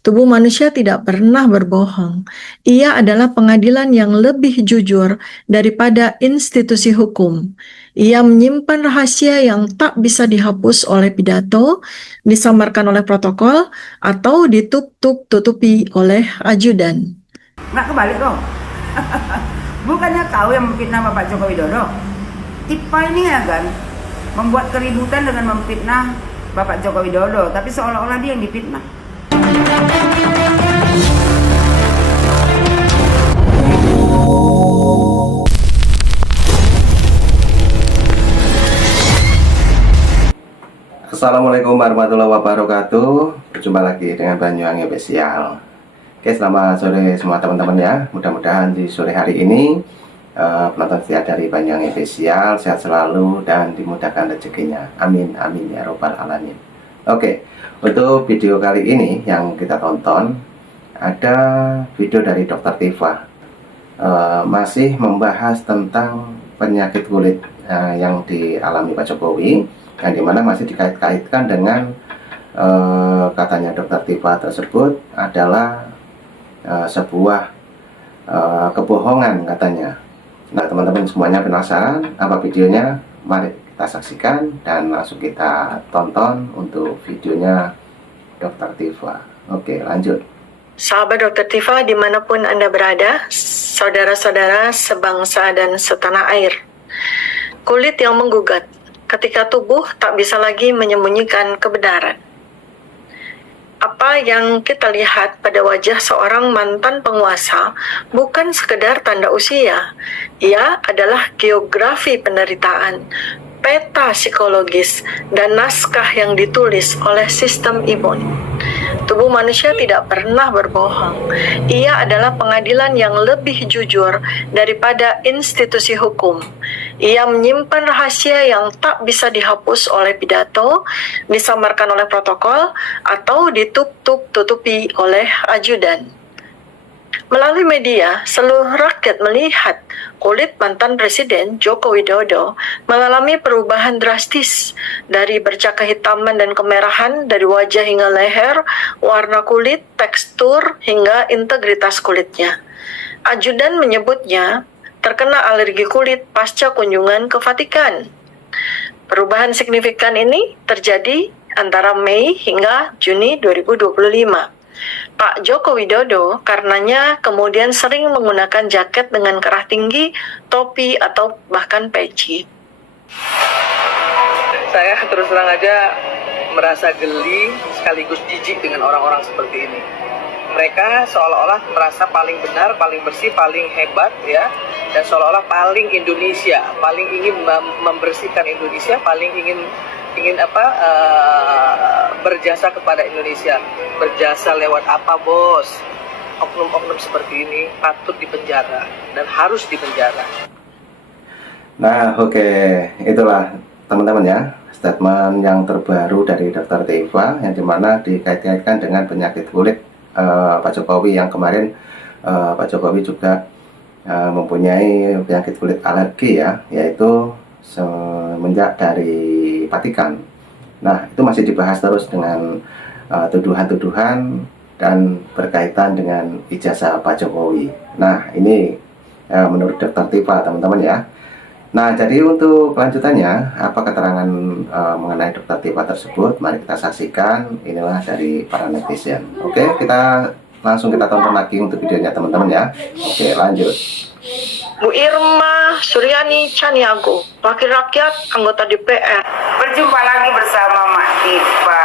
Tubuh manusia tidak pernah berbohong. Ia adalah pengadilan yang lebih jujur daripada institusi hukum. Ia menyimpan rahasia yang tak bisa dihapus oleh pidato, disamarkan oleh protokol, atau ditutup-tutupi oleh ajudan. Nggak kebalik dong. Bukannya kau yang memfitnah Bapak Joko Widodo? Tipe ini ya kan, membuat keributan dengan memfitnah Bapak Joko Widodo, tapi seolah-olah dia yang difitnah. Assalamualaikum warahmatullahi wabarakatuh. Berjumpa lagi dengan Banyuwangi Official. Oke, selamat sore semua teman-teman ya. Mudah-mudahan di sore hari ini penonton setia dari Banyuwangi Official sehat selalu dan dimudahkan rezekinya. Amin amin ya robbal alamin. Oke, untuk video kali ini yang kita tonton ada video dari Dokter Tifa. Masih membahas tentang penyakit kulit yang dialami Pak Jokowi, yang dimana masih dikait-kaitkan dengan katanya Dokter Tifa tersebut adalah sebuah kebohongan katanya. Nah, teman-teman semuanya penasaran apa videonya? Mari kita saksikan dan langsung kita tonton untuk videonya Dokter Tifa. Oke, lanjut. Sahabat Dokter Tifa dimanapun Anda berada, saudara-saudara sebangsa dan setanah air. Kulit yang menggugat ketika tubuh tak bisa lagi menyembunyikan kebenaran. Apa yang kita lihat pada wajah seorang mantan penguasa bukan sekedar tanda usia. Ia adalah geografi penderitaan, peta psikologis, dan naskah yang ditulis oleh sistem imun. Tubuh manusia tidak pernah berbohong. Ia adalah pengadilan yang lebih jujur daripada institusi hukum. Ia menyimpan rahasia yang tak bisa dihapus oleh pidato, disamarkan oleh protokol, atau ditutup-tutupi oleh ajudan. Melalui media, seluruh rakyat melihat kulit mantan Presiden Joko Widodo mengalami perubahan drastis dari bercak kehitaman dan kemerahan dari wajah hingga leher, warna kulit, tekstur, hingga integritas kulitnya. Ajudan menyebutnya terkena alergi kulit pasca kunjungan ke Vatikan. Perubahan signifikan ini terjadi antara Mei hingga Juni 2025. Pak Joko Widodo karenanya kemudian sering menggunakan jaket dengan kerah tinggi, topi, atau bahkan peci. Saya terus terang aja merasa geli sekaligus jijik dengan orang-orang seperti ini. Mereka seolah-olah merasa paling benar, paling bersih, paling hebat ya, dan seolah-olah paling Indonesia, paling ingin membersihkan Indonesia, paling ingin berjasa kepada Indonesia. Berjasa lewat apa, bos? Oknum-oknum seperti ini patut dipenjara dan harus dipenjara. Nah, oke, itulah teman-teman ya, statement yang terbaru dari Dokter Tifa yang dimana dikait-kaitkan dengan penyakit kulit Pak Jokowi yang kemarin. Pak Jokowi juga mempunyai penyakit kulit alergi ya, yaitu semenjak dari Vatikan. Nah, itu masih dibahas terus dengan tuduhan-tuduhan dan berkaitan dengan ijazah Pak Jokowi. Nah, ini menurut Dokter Tifa teman-teman ya. Nah, jadi untuk kelanjutannya, apa keterangan mengenai Dokter Tifa tersebut, mari kita saksikan. Inilah dari para netizen. Oke, kita langsung kita tonton lagi untuk videonya teman-teman ya. Oke, lanjut. Bu Irma Suryani Caniago, Wakil Rakyat, anggota DPR. Berjumpa lagi bersama Mak Tifa.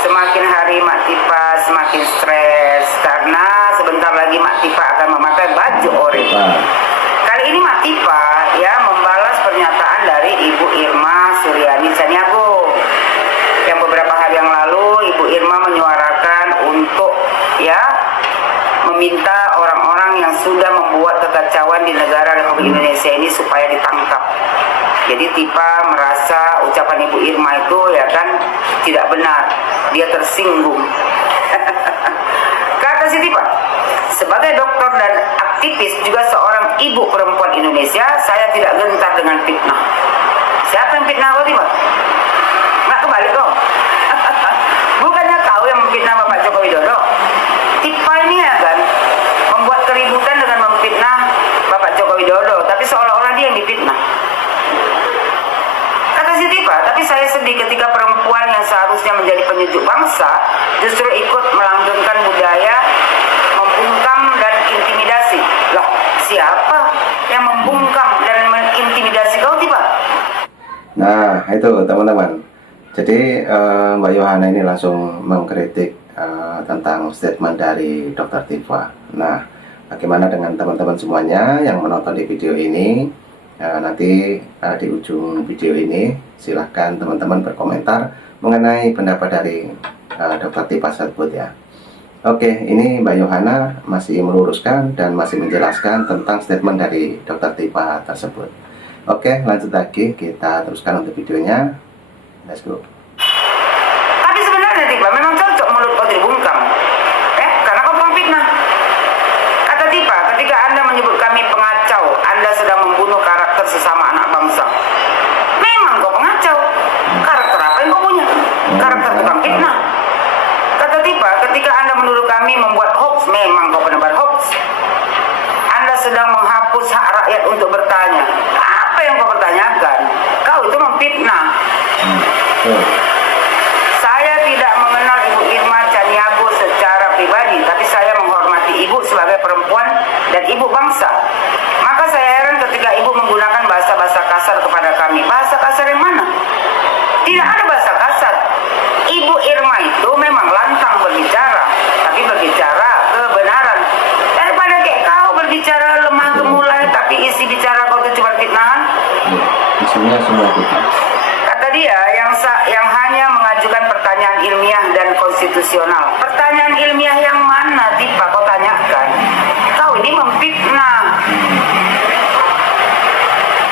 Semakin hari Mak Tifa semakin stres karena sebentar lagi Mak Tifa akan memakai baju oranye. Kali ini Mak Tifa ya membalas pernyataan dari Ibu Irma Suryani Caniago yang beberapa hari yang lalu Ibu Irma menyuarakan untuk ya meminta orang-orang yang sudah membuat kekacauan di negara Republik Indonesia ini supaya ditangkap. Jadi Tifa merasa ucapan Ibu Irma itu ya kan tidak benar, dia tersinggung. Kata si Tifa, sebagai dokter dan aktivis juga seorang ibu perempuan Indonesia, saya tidak gentar dengan fitnah. Siapa yang fitnah kau, Tifa? Nggak kebalik dong. Bukannya kau yang memfitnah Bapak Joko Widodo? seharusnya menjadi penyejuk bangsa, justru ikut melanggengkan budaya membungkam dan intimidasi. Lah, siapa yang membungkam dan mengintimidasi kau tiba? Nah, itu teman-teman. Jadi Mbak Yohana ini langsung mengkritik tentang statement dari Dr. Tifa. Nah, bagaimana dengan teman-teman semuanya yang menonton di video ini? Nanti di ujung video ini silahkan teman-teman berkomentar mengenai pendapat dari Dr. Tifa tersebut ya. Oke, ini Mbak Yohana masih meluruskan dan masih menjelaskan tentang statement dari Dr. Tifa tersebut. Oke, lanjut lagi, kita teruskan untuk videonya. Let's go. Tapi sebenarnya Tifa memang cocok mulut kau dibungkam, karena kau pemfitnah. Kata Tifa, ketika Anda menyebut kami pengacau, Anda sedang membunuh karakter sesama anak bangsa. Memang kau pengacau. Karakter apa yang kau punya? Karakter tukang fitnah. Kata Tifa, ketika Anda menuduh kami membuat hoax, memang kau penebar hoax. Anda sedang menghapus hak rakyat untuk bertanya. Apa yang kau pertanyakan? Kau itu memfitnah. Saya tidak mengenal Ibu Irma Chaniago secara pribadi, tapi saya menghormati Ibu sebagai perempuan dan Ibu bangsa. Maka saya heran ketika Ibu menggunakan bahasa-bahasa kasar kepada kami. Bahasa kasar yang mana? Tidak ada bahasa kasar. Ibu Irma itu memang lantang berbicara, tapi berbicara kebenaran. Daripada kayak kau berbicara lemah gemulai, tapi isi bicara kau itu cuma fitnahan. Isinya semua kita. Kata dia yang hanya mengajukan pertanyaan ilmiah dan konstitusional. Pertanyaan ilmiah yang mana Tifa kau tanyakan? Kau ini memfitnah.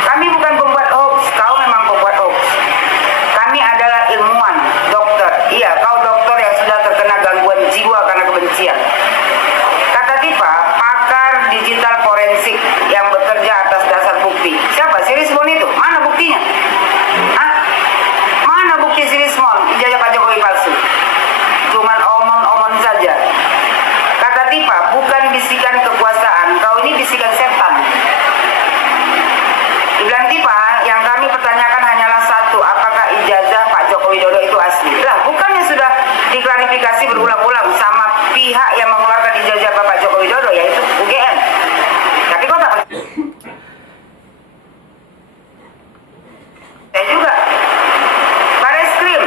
Kami bukan pembuat hoax, kau memang pembuat hoax. Kami adalah ilmuwan, dokter. Iya, kau dokter yang sudah terkena gangguan jiwa karena kebencian. Kata Tifa, pakar digital forensik yang bekerja atas dasar bukti. Siapa? Si Rismon itu? Mana buktinya? Hah? Mana bukti si Rismon? Ijazah Pak Jokowi palsu. Cuman omong-omong saja. Kata Tifa, bukan bisikan kekuasaan, kau ini bisikan setan. Dibilang Tifa, yang kami pertanyakan hanyalah satu, apakah ijazah Pak Joko Widodo itu asli? Lah, bukannya sudah diklarifikasi berulang-ulang sama pihak yang mengeluarkan ijazah Bapak Joko Widodo, yaitu UGM. Tapi kok tak saya juga. Bareskrim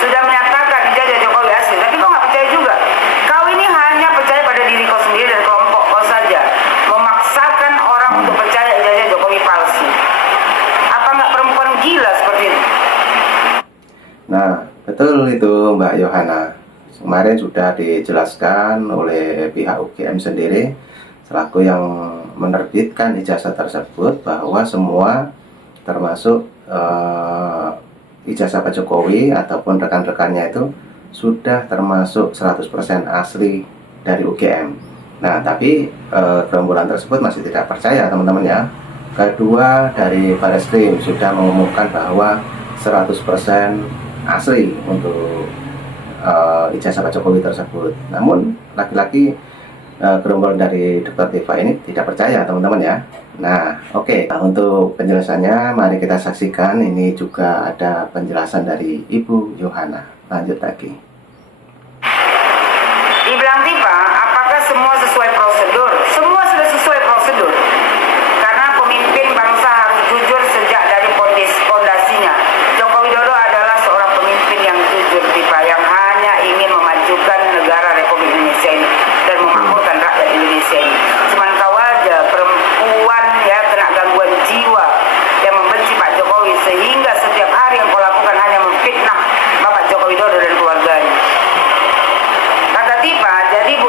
sudah menyatakan ijazah Jokowi asli, tapi kau nggak percaya juga. Kau ini hanya percaya pada diri kau sendiri dan kelompok kau saja, memaksakan orang untuk percaya ijazah Jokowi palsu. Apa nggak perempuan gila seperti itu? Nah, betul itu Mbak Yohana. Kemarin sudah dijelaskan oleh pihak UGM sendiri selaku yang menerbitkan ijazah tersebut bahwa semua termasuk ijazah Pak Jokowi ataupun rekan-rekannya itu sudah termasuk 100% asli dari UGM. Nah, tapi gerombolan tersebut masih tidak percaya teman-teman ya. Kedua dari Bareskrim sudah mengumumkan bahwa 100% asli untuk ijazah Pak Jokowi tersebut. Namun laki-laki gerombolan dari Dr. Tifa ini tidak percaya teman-teman ya. Nah, oke. Nah, untuk penjelasannya mari kita saksikan. Ini juga ada penjelasan dari Ibu Yohana. Lanjut lagi. Dibilang Tifa, apakah semua sesuai prosedur? Semua sudah sesuai prosedur. Karena pemimpin bangsa harus jujur sejak dari fondasinya. Joko Widodo adalah seorang pemimpin yang jujur, Tifa, yang hanya ingin memajukan negara Republik Indonesia ini dan memakmurkan rakyat Indonesia ini. Cuman kau aja perempuan ya kena gangguan jiwa yang membenci Pak Jokowi, sehingga setiap hari yang kau lakukan hanya memfitnah Bapak Joko Widodo dan keluarganya. Kata Tifa, jadi Bu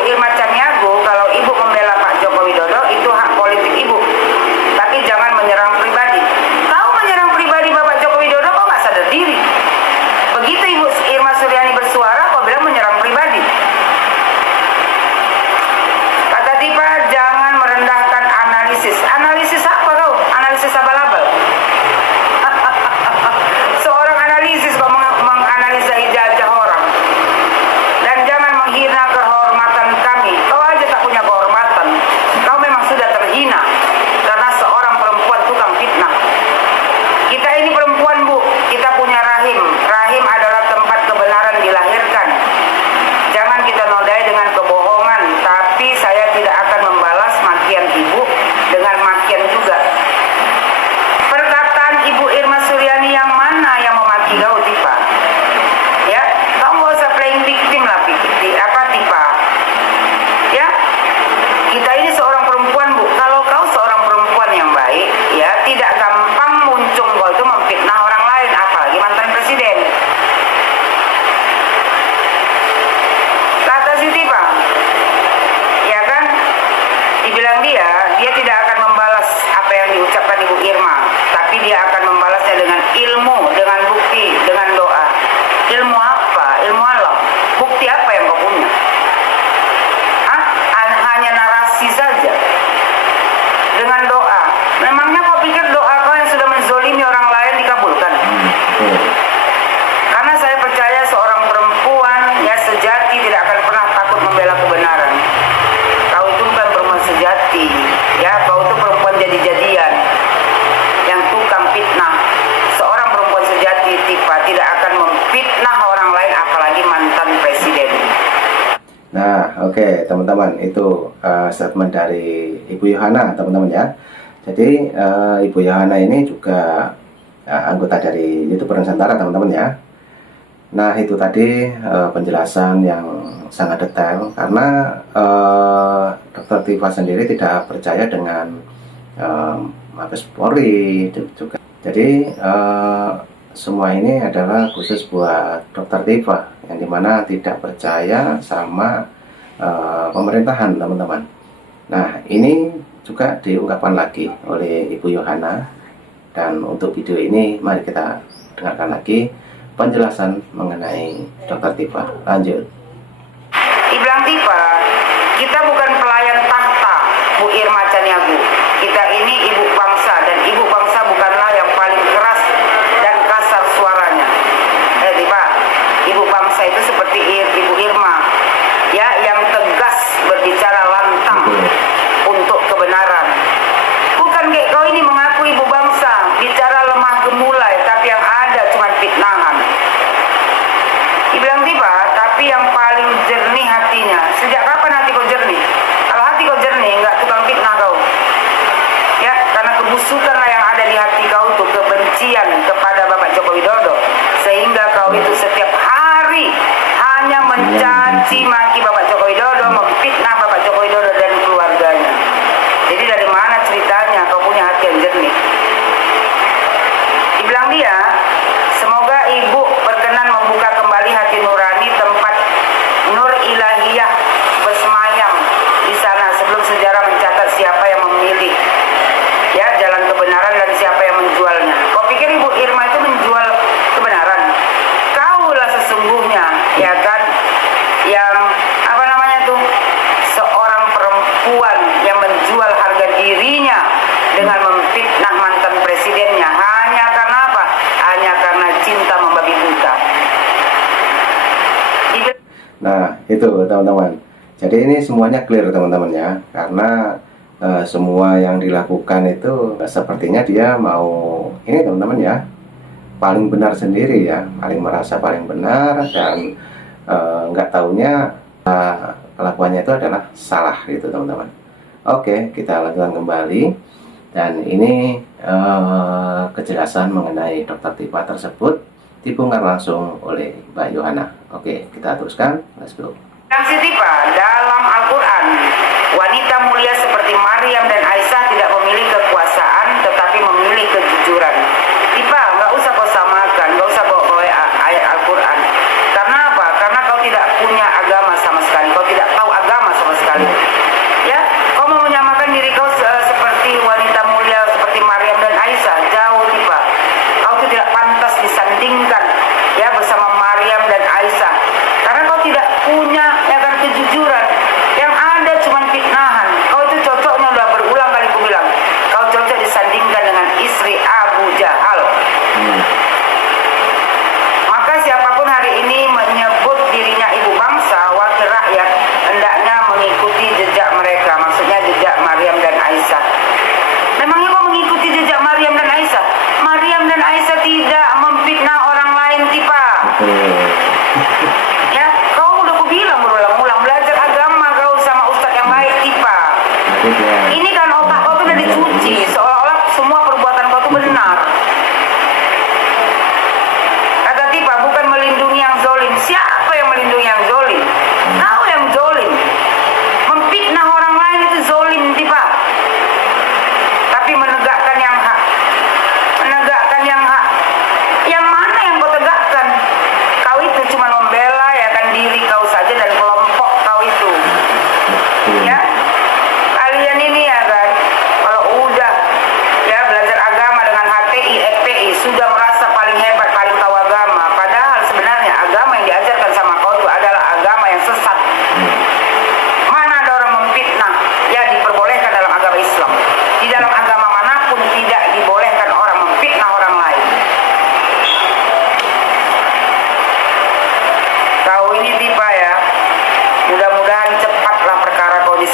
Tifa, ya kan? Dibilang dia tidak akan membalas apa yang diucapkan Ibu Irma, tapi dia akan membalasnya dengan ilmu, dengan bukti, dengan doa. Ilmu apa? Ilmu Allah. Bukti apa yang kau punya? Hah? Hanya narasi saja. Dengan doa. Memangnya kau pikir doa kau yang sudah menzolimi orang lain dikabulkan? Karena saya percaya seorang perempuan ya sejati tidak akan pernah takut membela kebenaran. Kau itu bukan perempuan sejati, ya kau itu perempuan jadi-jadian yang tukang fitnah. Seorang perempuan sejati Tifa tidak akan memfitnah orang lain, apalagi mantan presiden. Nah, oke teman-teman, itu statement dari Ibu Yohana, teman-teman ya. Jadi Ibu Yohana ini juga anggota dari YouTuber Nusantara, teman-teman ya. Nah, itu tadi penjelasan yang sangat detail karena Dr. Tifa sendiri tidak percaya dengan Mabes Polri juga. Jadi semua ini adalah khusus buat Dr. Tifa yang dimana tidak percaya sama pemerintahan, teman-teman. Nah, ini juga diungkapkan lagi oleh Ibu Yohana, dan untuk video ini mari kita dengarkan lagi penjelasan mengenai Dr. Tifa. Lanjut. Dibilang Tifa, kita bukan pelayan tahta Bu Irma Caniago. Kita ini ibu bangsa, dan ibu bangsa bukanlah yang paling keras dan kasar suaranya. Tifa, ibu bangsa itu seperti Ibu Irma, ya, yang tegas berbicara lantang untuk kebenaran. Bukan kayak kau ini mengaku ibu bangsa, bicara lemah gemulai, tapi yang ada cuma fitnahan. Dibilang Tifa, tapi yang paling jernih hatinya. Sejak kapan hati kau jernih? Kalau hati kau jernih, enggak tukang fitnah kau. Ya, karena kebusukanlah yang ada di hati kau itu, kebencian kepada Bapak Joko Widodo, sehingga kau itu setiap hari hanya mencaci maki Bapak Joko Widodo, memfitnah Bapak Joko Widodo dan keluarganya. Jadi dari mana ceritanya kau punya hati yang jernih? Dibilang dia, semoga ibu berkenan membuka kembali hati nurani, tempat nur ilahiyah bersemayam di sana, sebelum sejarah mencatat siapa yang memilih ya jalan kebenaran dan siapa yang menjualnya. Kau pikir Ibu Irma itu menjual kebenaran? Kaulah sesungguhnya, ya kan, yang apa namanya tuh, seorang perempuan yang menjual harga dirinya dengan memfitnah mantan presidennya. Hanya karena apa? Hanya karena cinta membabi buta. Nah, itu teman-teman. Jadi ini semuanya clear, teman-teman ya. Karena semua yang dilakukan itu sepertinya dia mau ini, teman-teman ya, paling benar sendiri ya, paling merasa paling benar, dan nggak taunya kelakuannya itu adalah salah gitu, teman-teman. Oke, kita lanjutkan kembali. Dan ini kejelasan mengenai Dr. Tifa tersebut dibongkar langsung oleh Mbak Yohana. Oke, kita teruskan. Let's go. Saksi Tifa, dalam Al-Quran, wanita mulia seperti Maryam dan Aisyah tidak memilih kekuasaan, tetapi memilih kejujuran. Tifa, nggak usah kau samakan, nggak usah bawa ayat Al-Quran. Karena apa? Karena kau tidak punya agama sama sekali, kau tidak tahu agama sama sekali. Ya, kau mau menyamakan diri kau seperti wanita mulia seperti Maryam dan Aisyah, jauh Tifa. Kau itu tidak pantas disandingkan ya bersama Maryam dan Aisyah, karena kau tidak punya ya kan kejujuran. Yang ada cuma fitnahan. Kau itu cocoknya, udah berulang kali aku bilang, kau cocok disandingkan dengan istri Abu Jahal.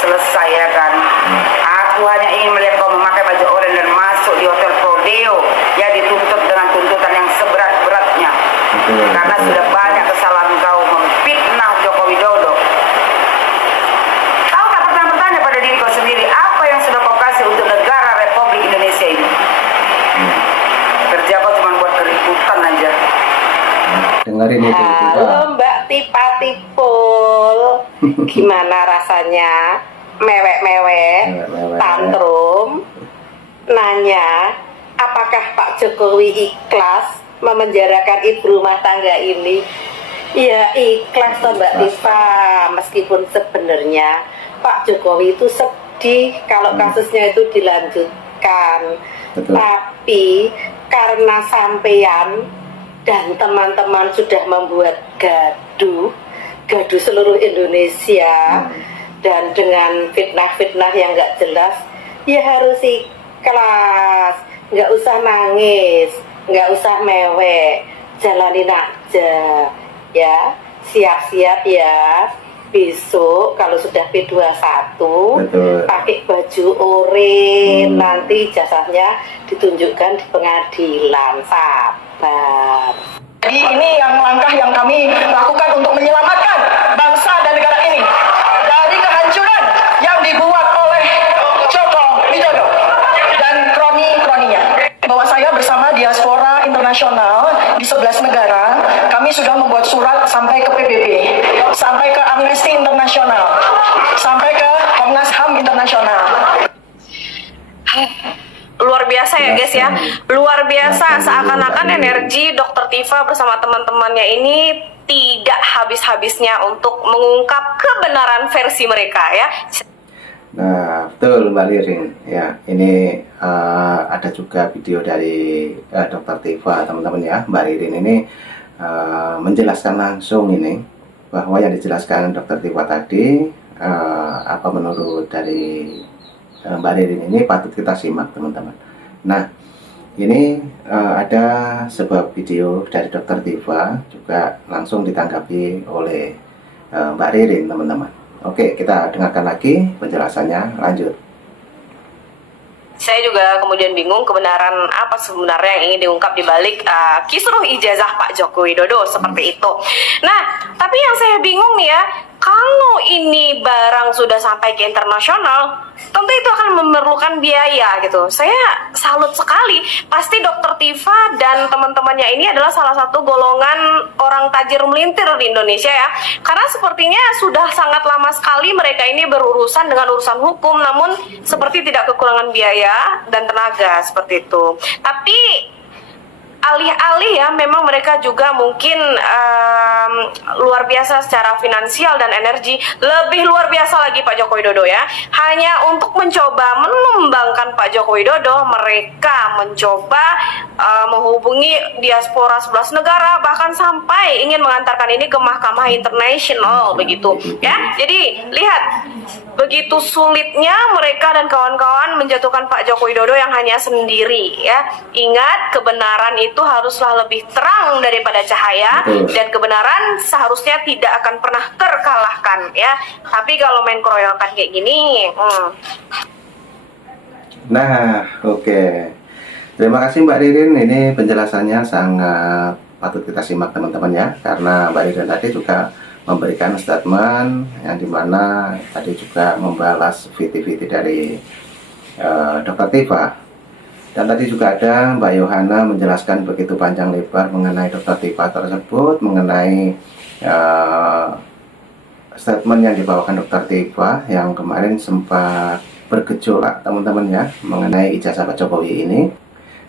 selesai ya kan. Aku hanya ingin melihat kau memakai baju oranye dan masuk di hotel Prodeo, ya dituntut dengan tuntutan yang seberat-beratnya. Karena sudah banyak kesalahan kau memfitnah Joko Widodo. Kau tak pernah bertanya pada diri kau sendiri, apa yang sudah kau kasih untuk negara Republik Indonesia ini? Kerja kau cuma buat keributan aja. Dengerin itu. Halo Mbak Tipa Tipul, gimana rasanya mewek-mewek, tantrum, nanya apakah Pak Jokowi ikhlas memenjarakan ibu rumah tangga ini? Ya ikhlas toh Mbak Tipa, meskipun sebenarnya Pak Jokowi itu sedih kalau kasusnya itu dilanjutkan. Betul. Tapi karena sampean dan teman-teman sudah membuat gaduh seluruh Indonesia, dan dengan fitnah-fitnah yang nggak jelas, ya harus ikhlas, nggak usah nangis, nggak usah mewek, jalanin aja, ya, siap-siap ya. Besok kalau sudah P21 Betul. pakai baju oranye, nanti jasanya ditunjukkan di pengadilan. Sabar. Jadi ini yang langkah yang kami lakukan untuk menyelamatkan bangsa dan negara ini dari kehancuran yang dibuat oleh Joko Widodo dan kroni-kroninya. Bahwa saya bersama diaspora internasional di 11 negara, kami sudah membuat surat sampai ke PBB, sampai ke Amnesty Internasional, sampai ke Komnas HAM Internasional. Luar biasa ya guys ya, luar biasa. Seakan-akan energi Dr. Tifa bersama teman-temannya ini tidak habis-habisnya untuk mengungkap kebenaran versi mereka ya. Nah, betul Mbak Ririn. Ya, ini ada juga video dari Dr. Tifa, teman-teman ya. Mbak Ririn ini menjelaskan langsung ini bahwa yang dijelaskan Dr. Tifa tadi apa menurut dari Mbak Ririn ini patut kita simak teman-teman. Nah, ini ada sebuah video dari Dr. Tifa juga langsung ditanggapi oleh Mbak Ririn teman-teman. Oke, kita dengarkan lagi penjelasannya, lanjut. Saya juga kemudian bingung kebenaran apa sebenarnya yang ingin diungkap di balik kisruh ijazah Pak Joko Widodo seperti itu. Nah, tapi yang saya bingung nih ya, kalau ini barang sudah sampai ke internasional, tentu itu akan memerlukan biaya gitu. Saya salut sekali. Pasti Dr. Tifa dan teman-temannya ini adalah salah satu golongan orang tajir melintir di Indonesia ya. Karena sepertinya sudah sangat lama sekali mereka ini berurusan dengan urusan hukum, namun seperti tidak kekurangan biaya dan tenaga seperti itu. Tapi alih-alih ya, memang mereka juga mungkin luar biasa secara finansial dan energi, lebih luar biasa lagi Pak Joko Widodo ya. Hanya untuk mencoba menumbangkan Pak Joko Widodo, mereka mencoba menghubungi diaspora 11 negara, bahkan sampai ingin mengantarkan ini ke mahkamah internasional begitu ya. Jadi lihat begitu sulitnya mereka dan kawan-kawan menjatuhkan Pak Joko Widodo yang hanya sendiri ya. Ingat, kebenaran itu haruslah lebih terang daripada cahaya. Betul. Dan kebenaran seharusnya tidak akan pernah terkalahkan ya. Tapi kalau main keroyokan kayak gini, Nah, oke. Terima kasih Mbak Ririn, ini penjelasannya sangat patut kita simak teman-teman ya. Karena Mbak Ririn tadi juga memberikan statement yang dimana tadi juga membalas VT-VT dari Dr. Tifa. Dan tadi juga ada Mbak Yohana menjelaskan begitu panjang lebar mengenai Dr. Tifa tersebut, mengenai statement yang dibawakan Dr. Tifa yang kemarin sempat bergejolak teman-teman ya, mengenai ijazah Pak Jokowi ini.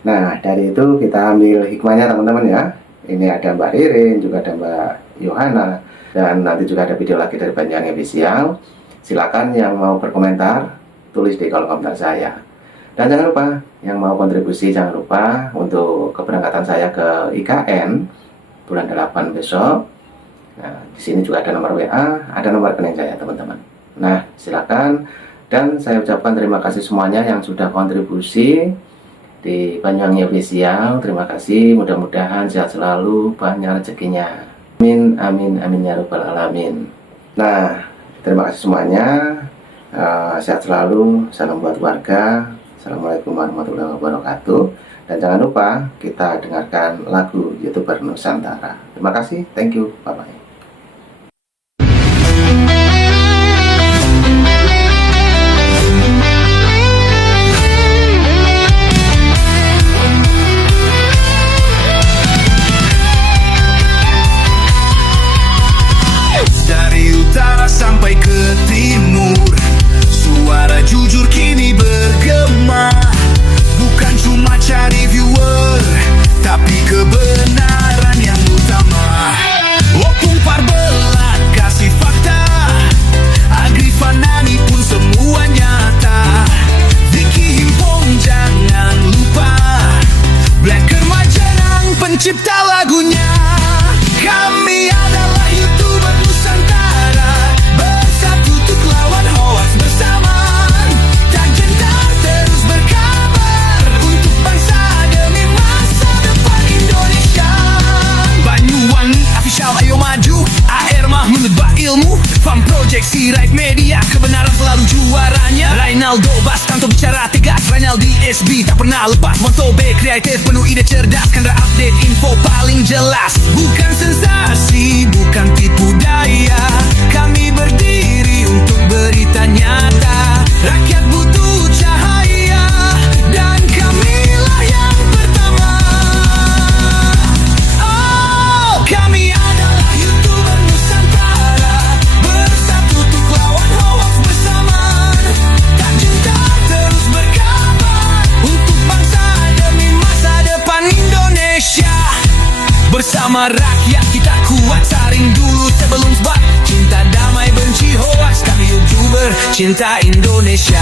Nah, dari itu kita ambil hikmahnya teman-teman ya. Ini ada Mbak Ririn, juga ada Mbak Yohana, dan nanti juga ada video lagi dari Banyuwangi Official. Silakan yang mau berkomentar, tulis di kolom komentar saya. Dan jangan lupa, yang mau kontribusi jangan lupa untuk keberangkatan saya ke IKN bulan 8 besok. Nah, di sini juga ada nomor WA, ada nomor rekening saya teman-teman. Nah, silakan, dan saya ucapkan terima kasih semuanya yang sudah kontribusi di Banyuwangi Official. Terima kasih, mudah-mudahan sehat selalu, banyak rezekinya. Amin, amin, amin ya rabbal alamin. Nah, terima kasih semuanya. Sehat selalu, salam buat warga. Assalamualaikum warahmatullahi wabarakatuh. Dan jangan lupa kita dengarkan lagu YouTuber Nusantara. Terima kasih, thank you, bye-bye. Dari utara sampai ke timur, suara jujur kini bergema. Bukan cuma cari viewer, tapi kebenaran yang utama. Opung Parbelat kasih fakta, Agrifanani pun semua nyata. Vicky Himpong jangan lupa, Blacker Majenang pencipta lagunya. Kami adalah YouTuber Nusantara, bersatu untuk lawan hoax bersamaan. Dan gentar terus berkabar untuk bangsa demi masa depan Indonesia. Banyuwangi official ayo maju, AR Mahmud ilmu, Farm Project Sirait Media, kebenaran selalu juaranya. Rinaldo Bastanto bicara tegas, Rinaldi SB tak pernah lepas moto B kreatif penuh ide cerdas, karena update info paling jelas. Bukan sensasi, bukan tipu daya, kami berdiri untuk berita nyata. Rakyat butuh cahaya, dan kamilah yang pertama. Oh, kami adalah YouTuber Nusantara, bersatu untuk lawan hoax bersamaan. Tak gentar terus berkabar untuk bangsa demi masa depan Indonesia. Bersama rakyat kita kuat, saring dulu sebelum sebar. Cinta damai benci hoax, kami YouTuber cinta Indonesia.